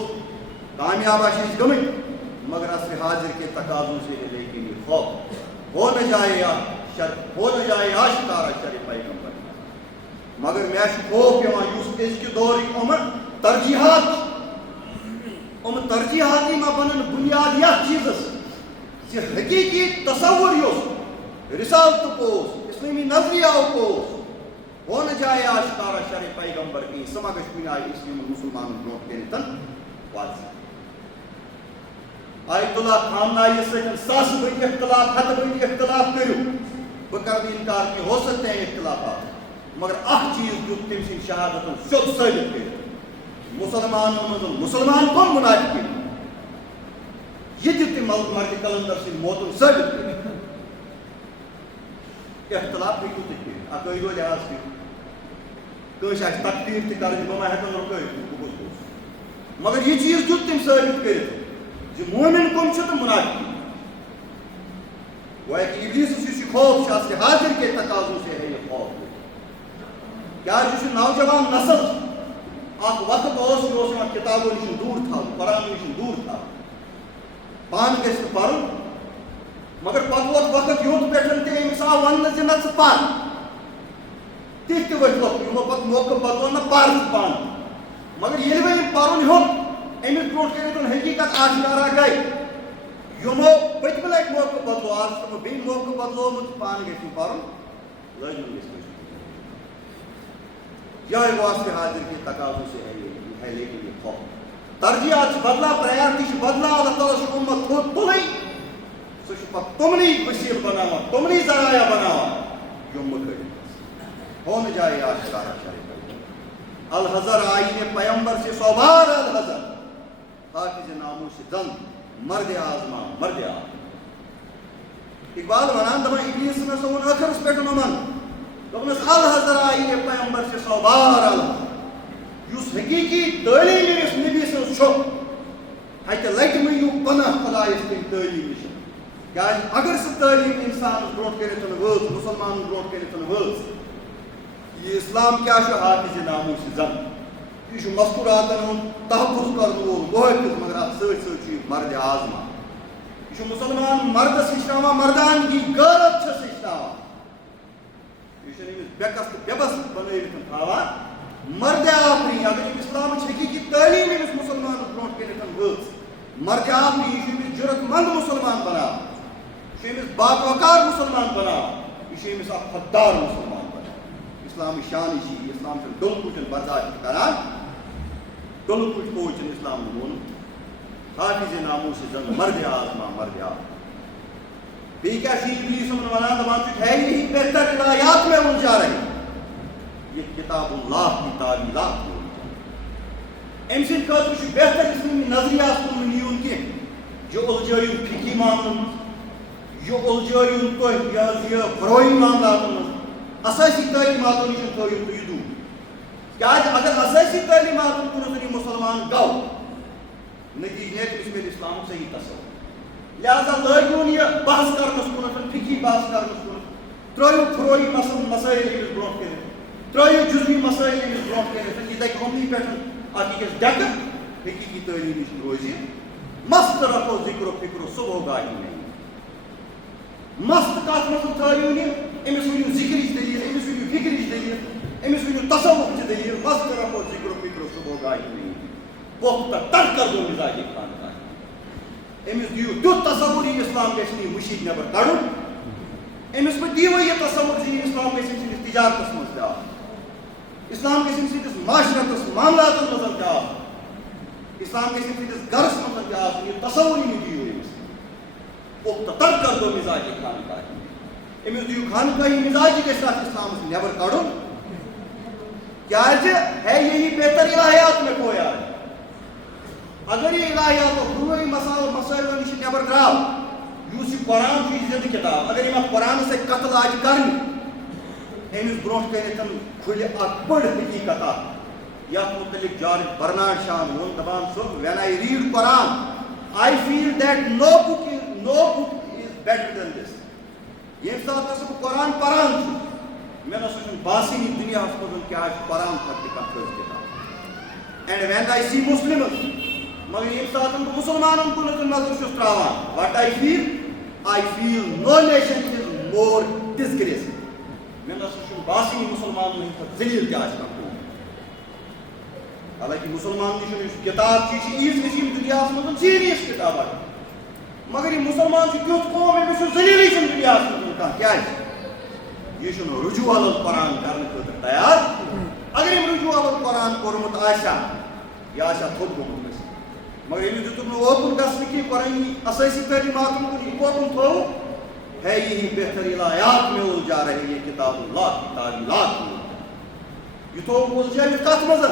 کامیاب آس گمت مگر عصر حاضر کے تقاضوں سے ہے لیکن یہ خوف ہو نہ جائے آشکارا شر پیغمبر مگر میں خوف پیوان اس کے دورک ترجیحاتی ما بنن بنیاد یا چیزس یہ حقیقی تصور یوس رسالت کوس اسلامی نظریہ کوس ہو نہ جائے آشکارا شر پیغمبر کی سمگش بنائی اسلام مسلمان برونٹ کرتن واضح آیت اللہ خامنائی سکن ساس بڑی اختلاف حد بڑی اختلاف کرو بکر بھی انکار کی ہو سکتے ہیں اختلافات مگر اخ چیز جو تم سے شہادت شد ثابت کرو مسلمان کون منافق یہ جو تم مرد کلندر سے موت ثابت کرو اختلاف بھی کچھ کرو عقائدو لحاظ کرو کش آس تقدیر تہ کر بہ ما ہیکن رکٲوِتھ مگر یہ چیز جو تم ثابت کرو جو مومن کم تو منافق وہ ایک ابلیس اس خوف شاست حاضر کے تقاضوں سے ہے یہ خوف کیا جو نوجوان نسل اخ وقت اس کتابوں نش دور تھا قرآن نش دور تھا پان گژھِ پرُن مگر پتہٕ ووت وقت یوت پٮ۪ٹھ تہِ أمِس آو وننہٕ زِ نہ ژٕ پر تِتھ تہِ ؤتھۍ وقت یِمو پتہٕ موقعہٕ بدلو نہ پر ژٕ پانہٕ مگر ییٚلہِ وۄنۍ یہِ پرُن ہیوٚت امس برونٹ کر حقیقت آشکارا گئی یمو پتم لٹ موقع بدلو آج تمو بی موقع بدلومت پان گھن پرن لازم یہ واسطے حاضر کے تقاضوں سے ہے لیکن یہ خوف ترجیحات بدلا پریارٹی بدلا اللہ تعالیٰ سے امت خود تلئی سہ تمنی وسیل بناوا تمنی ذرائع بناوا یم کھڑ ہو نہ جائے آشکارا شر الحذر آئین پیمبر سے سوبار الحذر حافظ ناموس زن مرد آزما مرد آ اقبال ونان دپان ابلیس نہ سون ٲخرس پٮ۪ٹھ نمن دوٚپنس الحذر آئین پیمبر سے سوبار الحذر یُس حقیقی تعلیم أمس نبی سٕنٛز چھُ ہتہِ لٹہِ مٔنگِو پناہ خۄدایس تمہِ تعلیٖم نِش کیٛازِ اگر سُہ تعلیٖم انسانس برونٛٹھ کٔرِتھ وٲژ مسلمانن برونٛٹھ کٔرِتھ وٲژ یہِ اسلام کیٛاہ چھُ حافظ ناموس زن یہ چھُ مذکوراتن ہُنٛد تحفظ کرن وول محافظ مگر اتھ سۭتۍ سۭتۍ چھُ یہِ مرد آزما یہ چھُ مسلمان مردس ہیٚچھناوان مردانگی غیرت چھس ہیٚچھناوان یہ چھُنہٕ أمِس بےٚکس تہٕ بےٚبس بنٲوِتھ تھاوان مرد آفری اگر اسلامٕچ حقیقی تعلیٖم أمِس مسلمانس برونٛٹھ کٔرِتھ وٲژ مرجعات یہ جرت مند مسلمان بنا یہ باوقار مسلمان بنا یہ خوددار مسلمان بنا اسلام شان اسلام ڈل کچھ برداشت کران ڈل کچھ پوچھن اسلام وون حافظ ناموس زن مرد آزما مرد آزما بیٚیہِ کیٛاہ چھُ اِبلیٖس وَنان دَپان چھُ ہے یہی بہتر ہدایات میں الجھا رہے یہ کتاب اللہ کی تعلیمات میں أمۍ سٕنٛدِ خٲطرٕ چھُ بہتر اسلامی نظریات کُن نیُن کینٛہہ یہِ اُلجھٲیِن فِقی معاملن منٛز یہِ اُلجھٲیِن تُہۍ یہِ فروعی معاملاتن منٛز اسٲسی تعلیٖماتو نِش تھٲیِو تُہۍ دوٗر کیٛازِ اگر اسٲسی تعلیٖماتن کُن یہِ مُسلمان گوٚو نتیجہ نیرِ أمِس میلہِ اِسلامُک صحیح تصوُر لہذا لٲگِوُن یہِ بحث کرنس کُن فِقی بحث کرنس کُن ترٛٲیِو فروعی مسٲیِل أمِس برونٛٹھ کٔرِتھ ترٛٲیِو جُزوی مسٲیِل أمِس برونٛٹھ کٔرِتھ یہِ دَگہِ یِمنٕے پٮ۪ٹھ اکھ أکِس ڈٮ۪کہٕ حقیٖقی تعلیٖم نِش روزِ مست رکھو ذِکر و فِکر و صُبح گاہہِ نہیں مست کتھ منٛز تھٲیِو نہٕ أمِس ؤنِو ذِکرٕچ دٔلیٖل أمِس ؤنِو فِکرٕچ دٔلیٖل أمِس ؤنِو تصوُفچہِ دٔلیٖل مست رکھو ذِکر و فِکر و صُبح گاہہِ نہیں پوختہ تر کر دو مزاج خانقاہ أمِس دِیِو تیُتھ تصوُر یہِ اسلام گژھِ نہٕ یہِ مٔشیٖد نٮ۪بر کڑُن أمِس مہ دِیِو یہِ تصوُر زِ یہِ اسلام گژھِ أمۍ سٕنٛدِس تجارتس منٛز تہِ آسُن اسلام گژھِ أمۍ سٕنٛدِس معاشرتس معاملاتن منٛز تہِ آسُن اسلام گژھِ أمۍ سٕنٛدِس گرس منٛز تہِ آسُن یہِ تصوُرٕے مہ دِیِو أمِس پوختہ تر کر دو مزاج خانقاہ أمِس دِیِو خانقاہی مزاج گژھِ اتھ اسلامس نٮ۪بر کڑُن کیٛازِ ہے یہی بہتر الہیات میں کھویا ہے اگر یہ الہیات و فروعی مسائل نش نٮ۪بر درٛاو یُس یہِ قرآن چھُ یہِ زِندٕ کِتاب اگر یِم اتھ قرآنس سۭتۍ کتھ لاجہِ کرنہِ أمِس برونٛٹھ کٔنٮ۪تھ کھُلہِ اکھ بٔڑ حقیٖقت اکھ یتھ متعلق جارج برنارڈ شاہن ووٚن دپان چھُ when I read Quran I feel that no book is better than this ییٚمہِ ساتہٕ ہسا بہٕ قرآن پران چھُس مےٚ نسا چھُنہٕ باسٲنی دُنیاہس منٛز کیٛاہ چھُ قرآن کھۄتہٕ تہِ کانٛہہ تھٔز کِتاب and when I see Muslims مگر ییٚمہِ ساتہٕ بہٕ مُسلمانن کُن نظر چھُس تراوان what I feel no nation is more disgraceful مےٚ نسا چھُنہٕ باسٲنی مُسلمانن ہٕنٛدِ کھۄتہٕ ذلیٖل تہِ آسہِ کانٛہہ قوم حالانکہِ مُسلمان تہِ چھُنہٕ یُس کِتاب چھِ یہِ چھِ ییٖژ نِش یِم دُنیاہس منٛز سیٖریَس کِتاب اکھ مگر یہِ مُسلمان چھُ تیُتھ قوم أمِس چھُ ذلیٖلٕے چھُنہٕ دُنیاہس منٛز کانٛہہ کیٛازِ یہِ چھُنہٕ رجوع القرآن کرنہٕ خٲطرٕ تیار اگر أمۍ رجوع القرآن کوٚرمُت آسہِ ہا یہِ آسہِ ہا تھوٚد گوٚمُت مگر أمِس دِتُکھ نہٕ اوکُن گژھنہٕ کینٛہہ قرآنی اسٲسی تعلیٖماتن کُن یہِ کوکُن تھوٚو ہے یہی بہتر الہیات میں الجھا رہے یہ کتاب اللہ کی تعلیمات میں یہ تھوٚوُکھ الجھٲوِتھ کتھ منٛز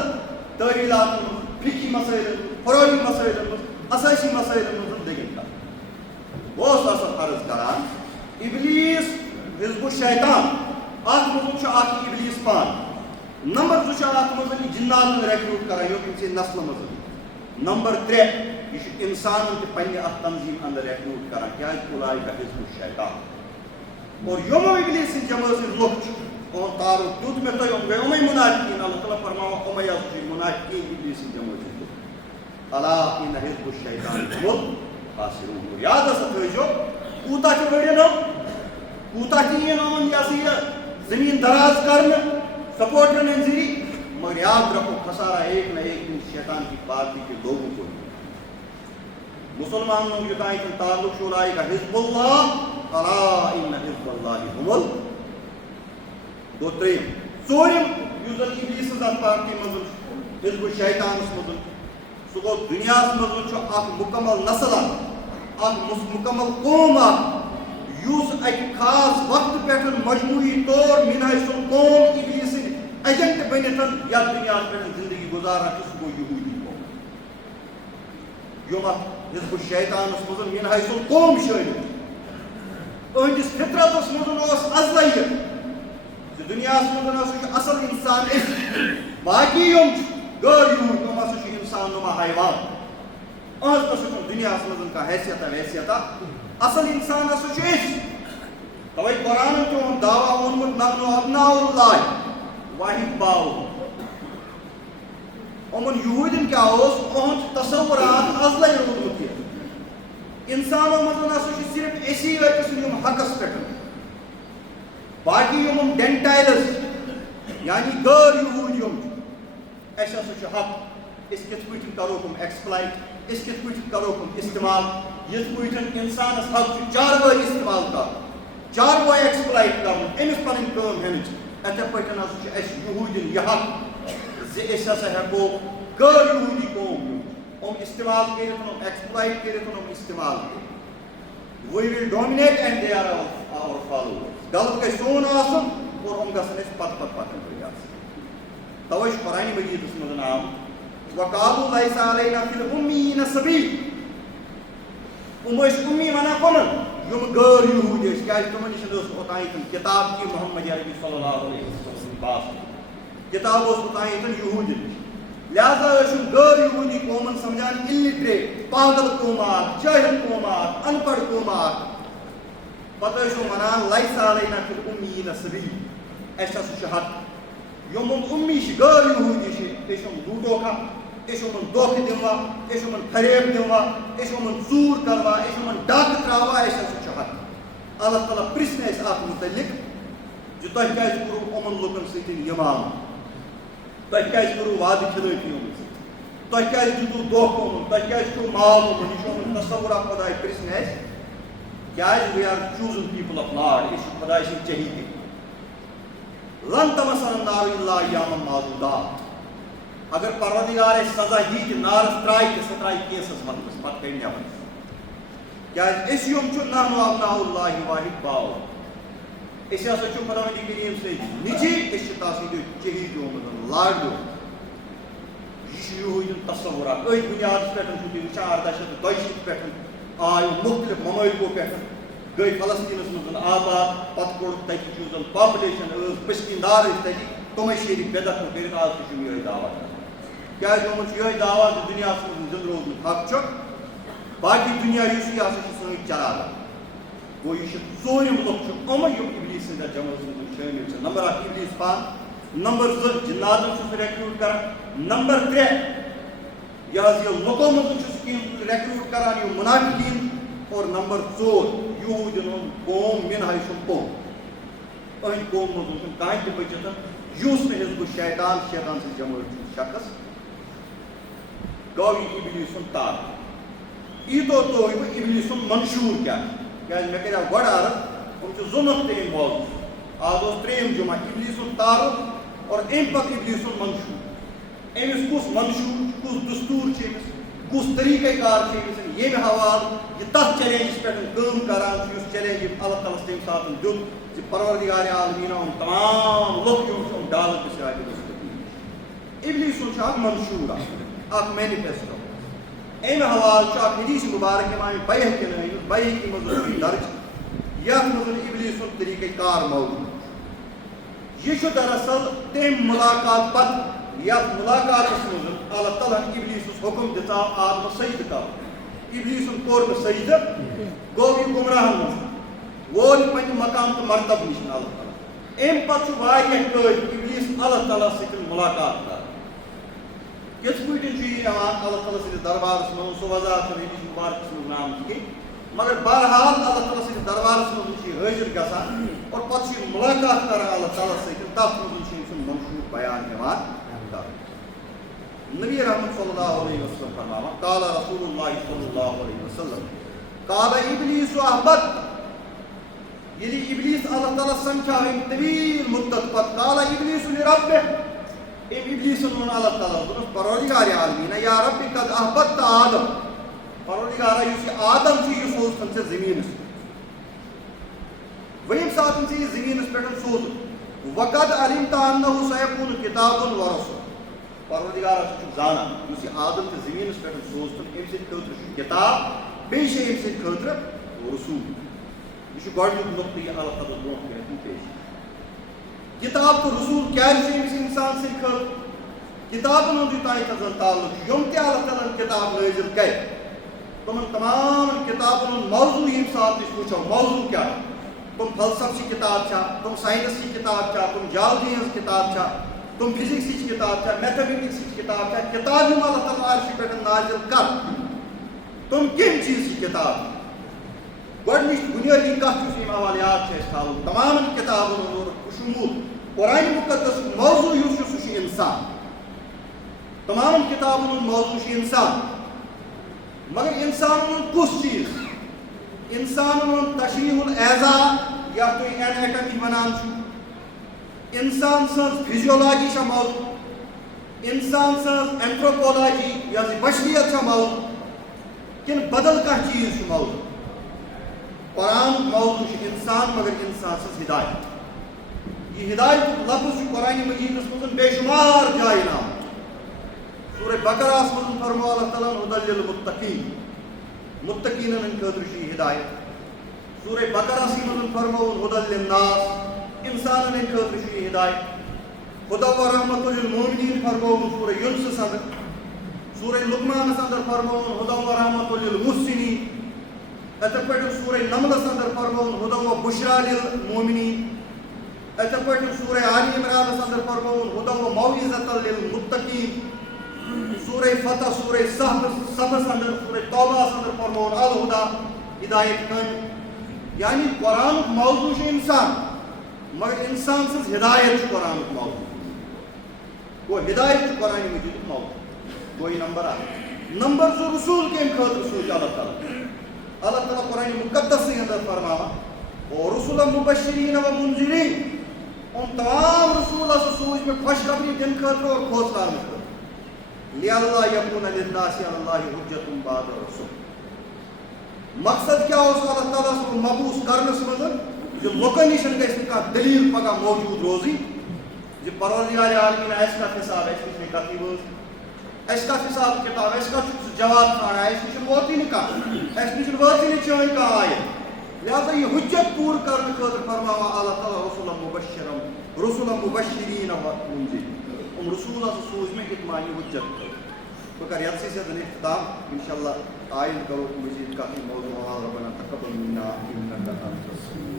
تعلیٖلاتن منٛز فِقی مسٲیلن منٛز فروعی مسٲیلن منٛز اسٲسی مسٲیلن منٛز دٔگِتھ کتھ بہٕ اوسُس آسان عرض کران اِبلیٖس حزب الشیطان اتھ منٛز چھُ اکھ اِبلیٖس پان نمبر 2 چھُ اتھ منٛز یہِ جِناتن ریکروٗٹ کران یوٚت أمۍ سٕنٛدِ نسلہٕ منٛز نمبر 3 یہ انسانن تہِ پننہِ اتھ تنظیٖم اندر ریکروٗٹ کران کیٛازِ اولئک حزب الشیطان اور یِمو اِبلیٖس سٕنٛدۍ جمٲژ ہٕنٛدۍ لُکھ چھِ اُہُنٛد تعارُف دیُت مےٚ تۄہہِ یِم گٔے یِمے مُنافقیٖن اللہ تعالیٰ فرماوان یِمے ہسا چھِ مُنافقیٖن اِبلیٖس سٕنٛدۍ جمٲژ ہٕنٛدۍ لُکھ الا ان حزب الشیطان هم الخاسرون یاد ہسا تھٲیزیو کوٗتاہ تہِ ؤڑِن کوٗتاہ تہِ یِن یِمن یہِ ہسا یہِ زٔمیٖن دراز کرنہٕ سپوٹرن ہٕنٛدۍ ذٔریعہٕ مگر یاد رکھو خسارہ ایک نہ ایک دن شیطان کی پارٹی کے لوگوں کو مسلمانوں کے تائیں تعلق شولائے کا حزب اللہ الا ان حزب اللہ هم گو تریم ژوٗرِم یُس زن اِبلیٖس سٕنٛز پارٹی منٛز حزب الشیطانس منٛز سُہ گوٚو دُنیاہس منٛز چھُ اکھ مُکمل نسل اکھ مُکمل قوم اکھ یُس اکہِ خاص وقتہٕ پٮ۪ٹھ مجموعی طور مِنحیث القوم اِبلیٖس سٕنٛدۍ ایجنٹ بٔنِتھ یتھ دُنیاہس پٮ۪ٹھ زندگی گُزاران چھُ سُہ گوٚو یہوٗدی قوم یِم اتھ حزب الشیطانس منٛز مِنحیث القوم شٲمِل أہنٛدِس فطرتس منٛز اوس ازلے یہِ زِ دُنیاہس منٛز ہسا چھُ اصل انسان أسۍ باقٕے یِم چھِ غٲر یہوٗدۍ تِم ہسا چھِ انسان نُما حیوان أہنٛز نسا چھُنہٕ دُنیاہس منٛز کانٛہہ حیثیتا ویثیتا اصل انسان ہسا چھُ أسۍ توے قرآنن تہِ اوٚن دعوا ووٚنمُت نحنُ ابناء اللہ واحباؤہ یِمن یہوٗدٮ۪ن کیٛاہ اوس یِہُنٛد تصورات ازلے روٗدمُت یہِ انسانو منٛز ہسا چھِ صرف أسی یٲتۍ چھِ یِم حقس پٮ۪ٹھ باقٕے یِم ڈینٹایلز یعنی غٲر یہوٗدۍ یِم چھِ اَسہِ ہسا چھُ حق أسۍ کِتھ پٲٹھۍ کرو تِم ایکسپلایٹ اس کت پٲٹھۍ کرو استعمال یِتھ پٲٹھۍ انسانس حق چھُ چاروٲے استعمال کرُن چاروٲے ایکسپلایٹ کرُن أمِس پنٕنۍ کٲم ہٮ۪نٕچ یِتھے پٲٹھۍ ہسا چھُ اَسہِ یہوٗدین یہِ حق زِ أسۍ ہسا ہٮ۪کو غٲر یہوٗدی قوم یِم استعمال کٔرِتھ یِم ایکسپلایٹ کٔرِتھ یِم استعمال کٔرِتھ we will dominate and they are our followers غلط گژھِ سون آسُن اور یِم گژھن اَسہِ پتہٕ پکنٕے آسٕنۍ توے چھُ قرآنِ مجیٖدس منٛز آمُت وقالوا ليس علينا في الأميين سبيل ٲسۍ اُمی ونان کٕمن یِم غٲر یہوٗدۍ ٲسۍ کیازِ تِمن نِش ٲس اوٚتانۍ کِتاب کی محمد عربی صلی اللہ علیہ وسلم باسان کِتاب اوس اوٚتانۍ یہوٗدین نِش لہذا ٲسۍ یِم غٲر یہوٗدی قومن سمجھان اِلِٹریٹ پاگل قوما اکھ جٲہِل قوما اکھ ان پڑھ قوما اکھ پتہٕ ٲسۍ یِم ونان ليس علينا في الأميين سبيل اَسہِ ہسا چھُ حق یِم اُمی چھِ غٲر یہوٗدی چھِ أسۍ چھِ یِم لوٗٹو کھا أسۍ چھِ یِمن دھوکہٕ دِوان أسۍ چھِ یِمن فریب دِوان أسۍ چھِ یِمن ژوٗر کران أسۍ چھِ یِمن ڈاکہٕ تراوان اَسہِ ہسا چھُ حق اللہ تعالیٰ پرژھِ اَسہِ اَتھ مُتعلِق زِ تۄہہِ کیازِ کوٚروٕ یِمن لُکن سۭتۍ یہِ معاملہٕ تۄہہِ کیازِ کوٚروٕ وعدٕ خِلٲفی یِمن سۭتۍ تۄہہِ کیازِ دیُتوٕ دھوکہٕ یِمن تۄہہِ کیازِ چھُو مال یِمن یہِ چھُ یِمن تصور اکھ خۄداے پرژھِ اَسہِ کیازِ وی آر چوٗزن پیٖپل آف لاڈ أسۍ چھِ خۄداے سٕنٛدۍ چہیٖتی لن تمسنا النار الا ایاما معدودات اگر پروردگار اَسہِ سزا دی تہِ نارس ترٛایہِ تہِ سۄ ترٛایہِ کیسس مطلبس پتہٕ کَڑِ نٮ۪بر کیازِ أسۍ یِم چھِ نحن ابناء اللہ واحد باو أسۍ ہسا چھِ خۄداوندِ کریٖم سٕنٛدۍ نیٚچی أسۍ چھِ تس سٕنٛدیو چہیٖتیو منٛز لاڈیو یہِ چھُ یہوٗدین تصور اکھ أتھۍ بُنیادس پٮ۪ٹھ چھُو تُہۍ وٕچھان 1842 پٮ۪ٹھ آیہِ مُختلف ممٲلکو پٮ۪ٹھ گٔے فلسطیٖنس منٛز آباد پتہٕ کوٚڑ تتہِ یُس زن پاپولیشن ٲس پٔسکیٖندار ٲسۍ تتہِ تِمے شیٖرِکھ بے دخل کٔرِتھ آز تہِ چھُم یِہوے دعوا کران کیازِ یِمن چھُ یِہوے دعوا زِ دُنیاہس منٛز زِندٕ روزنُک حق چھُ باقٕے دُنیا یُس یہِ ہسا چھُ سٲنۍ چراگاہ گوٚو یہِ چھُ ژوٗرِم لُکھ چھُ یِمے یِم اِبلیٖس سٕنٛدِ جمٲژ منٛز شٲمِل چھِ نمبر 1 اِبلیٖس پان نمبر 2 جِناتن چھُ سُہ ریکروٗٹ کران نمبر 3 یہِ حظ یہِ لُکو منٛز چھُ سُہ ریکروٗٹ کران یِم مُنافِقیٖن اور نمبر 4 یہوٗدین ہُنٛد قوم مِنہا یُس قوم أہنٛدِ قوم منٛز چھُنہٕ کانٛہہ تہِ بٔچِتھ یُس نہٕ حِزبُ شیطان سٕنٛز جمٲژ ہُنٛد شخص گوٚو یہِ اِبلیٖس سُنٛد تعلق ییٖتو تُہۍ وۄنۍ اِبلیٖس سُنٛد منشوٗر کیاہ کیازِ مےٚ کریاو گۄڈٕ عرض یِم چھِ زٕ نۄقطہٕ اَمہِ موضوٗع آز اوس 3یِم جمعہ اِبلیٖس سُنٛد تعلق اور اَمہِ پتہٕ اِبلیٖس سُنٛد منشوٗر أمِس کُس منشوٗر کُس دستوٗر چھُ أمِس کُس طریٖقے کار چھُ أمِس ییٚمہِ حوالہٕ یہِ تتھ چیلینجس پٮ۪ٹھ کٲم کران چھُ یُس چیلینج یِم اللہ تعالیٰ ہس تمہِ ساتہٕ دیُت زِ پروردگارِ عالمیٖن یِم تمام لُکھ یِم چھِ یِم ڈالہٕ بِسراے اِبلیٖس سُنٛد چھُ اکھ منشوٗر اکھ مینِفیسٹو اَمہِ حوالہٕ چھُ اکھ حدیٖث مُبارک اِمام بیہقین آمٕژ بیہقی منٛز درج یتھ منٛز اِبلیٖس سُنٛد طریٖقے کار موجوٗد یہِ چھُ دراصل تمہِ مُلاقات پتہٕ یتھ مُلاقاتس منٛز اللہ تعالیٰ ہن اِبلیٖسس حُکم دِژاو آدمس سجدٕ کرُن اِبلیٖسن کوٚر نہٕ سجدٕ گوٚو یہِ گُمراہن منٛز وول پننہِ مقام تہٕ مرتبہٕ نِش اللہ تعالیٰ اَمہِ پتہٕ چھُ واریاہ کٲلۍ اِبلیٖس اللہ تعالیٰ سۭتۍ مُلاقات کران کِتھ پٲٹھۍ چھُ یہِ یِوان اللہ تعالیٰ سٕنٛدِس دربارس منٛز سُہ وضاحت چھُنہٕ حدیٖث مُبارکس منٛز آمٕژ کینٛہہ مگر بہرحال اللہ تعالیٰ سٕنٛدِس دربارس منٛز چھُ یہِ حٲضِر گژھان اور پتہٕ چھُ یہِ مُلاقات کران اللہ تعالیٰ سۭتۍ تتھ منٛز چھُ أمۍ سُنٛد منشوٗر بیان یِوان کرنہٕ نبی رحمت صلی اللہ علیہ وسلم فرماوان قال رسول اللہ صلی اللہ علیہ وسلم قال ابلیس احبط ییٚلہِ اِبلیٖس اللہ تعالیٰ سمکھیو أمۍ طویٖل مُدت پتہٕ قال ابلیٖس لربہِ أمۍ اِبلیٖسن ووٚن اللہ تعالیٰ دوٚپنس پروردگارِ عالمیٖنہ یا ربِ قد احبطت آدم پروردگارا یُس یہِ آدم چھُ یہِ سوزتھن ژےٚ زٔمیٖنس وۄنۍ ییٚمہِ ساتہٕ ژےٚ یہِ زٔمیٖنس پٮ۪ٹھ سوزُکھ وقد علمت انه سيكون کتاب ورسول پروردگارا ژٕ چھُکھ زانان یُس یہِ آدم تہِ زٔمیٖنس پٮ۪ٹھ سوزتھن أمۍ سٕنٛدِ خٲطرٕ چھُ کِتاب بیٚیہِ چھِ أمۍ سٕنٛدِ خٲطرٕ رسوٗل یہِ چھُ گۄڈنیُک نۄقطہٕ یہِ اللہ تعالیٰ برونٛٹھ کٔنٮ۪تھ پیش کِتاب تہٕ رسوٗل کیازِ چھُ أمِس اِنسان سٕنٛدِ خٲطرٕ کِتابن ہُنٛد یوٗتاہ زن تعلق چھُ یِم تہِ اللہ تعالیٰ ہن کِتاب نٲزِل کرِ تِمن تمام کِتابن ہُنٛد موضوٗع ییٚمہِ ساتہٕ أسۍ وٕچھو موضوٗع کیاہ تِم فلسفچہِ کِتاب چھا تِم ساینسچہِ کِتاب چھا تِم جیولجی ہٕنٛز کِتاب چھا تِم فِزِکسٕچ کِتاب چھا میتھمیٹکسٕچ کِتاب چھا کِتاب یِم اللہ تعالیٰ عرشہِ پٮ۪ٹھ نازِل کر تِم کمہِ چیٖزچہِ کِتاب گۄڈنِچ بُنیٲدی کتھ یُس یِم حوالہٕ یاد چھِ اَسہِ تھاوُن تمام کِتابن ہُنٛد شموٗل قرآنِ مُقدسُک موضوٗع یُس چھُ سُہ چھُ اِنسان تمام کِتابن ہُنٛد موضوٗع چھُ اِنسان مگر انسان کس چیز انسان تشریح الاعضا یا تو اینیٹمی ونان انسان سن فزیولوجی چھ موضوع انسان سن اینتھروپولوجی یا بشریت چھ موضوع کن بدل کانٛہہ چیز چھ موضوع قرآن موضوع چھ انسان مگر انسان سن ہدایت یہ ہدایت لفظ قرآن مجیدس مز بے شمار جائیں نام سورہ بقرہ مز فرمو اللہ تعالیٰ ہدی للمتقین متقین خاطر ہدایت سورہ بقرہ مز فرمو ہدی للناس انسان خاطر ہدایت خدا و رحمت للمؤمنین فرمو سورہ یونس اندر سورہ لقمان اندر فرمو ہدی و رحمت للمحسنین اتھے پہ سورہ نمل اندر فرمو ہدی و بشرا للمؤمنین اتھے پہ سورہ آل عمران اندر فرمو ہدی و موعظۃ للمتقین سورہ فتح سورہ صف اندر سورہ توبہ اندر فرمو الہدی ہدایت کن یعنی قرآن موضوع انسان مگر انسان سز ہدایت قرآن موضوع وہ ہدایت قرآن مجید موضوع وہی نمبر آئے نمبر زو رسول کے خاطر سوچ اللہ تعالیٰ قرآن مقدس کے اندر فرماوا اور رسول مبشرین و منذرین ان تمام رسول سے سوچ میں خوشخبری دن خاطر اور حوصلہ میں لِأَلَّا يَكُونَ لِلنَّاسِ عَلَى اللَّهِ حُجَّةٌ بَعْدَ الرُّسُلِ مقصد کیا اس اللہ تعالیٰ سے مبعوث کرنس مزن جو لوکن گژھِ کا دلیل پگہ موجود روزی جو پروردگار عالمین اس کا حساب اس کی کتاب اس کا حساب کتاب اس کا جواب کھانا اس کی موتی نہیں کہا اس کی موتی نہیں چاہیے کہا آئے لہذا یہ حجت پور کرنے خاطر فرماوا اللہ تعالیٰ رسول مبشرین و منذرین رسول سوز میں اتمانی حجت بکر یدسی سے دن اختتام انشاءاللہ آئین کرو مزید کافی موضوع ربنا تقبل منا انکا انت السمیع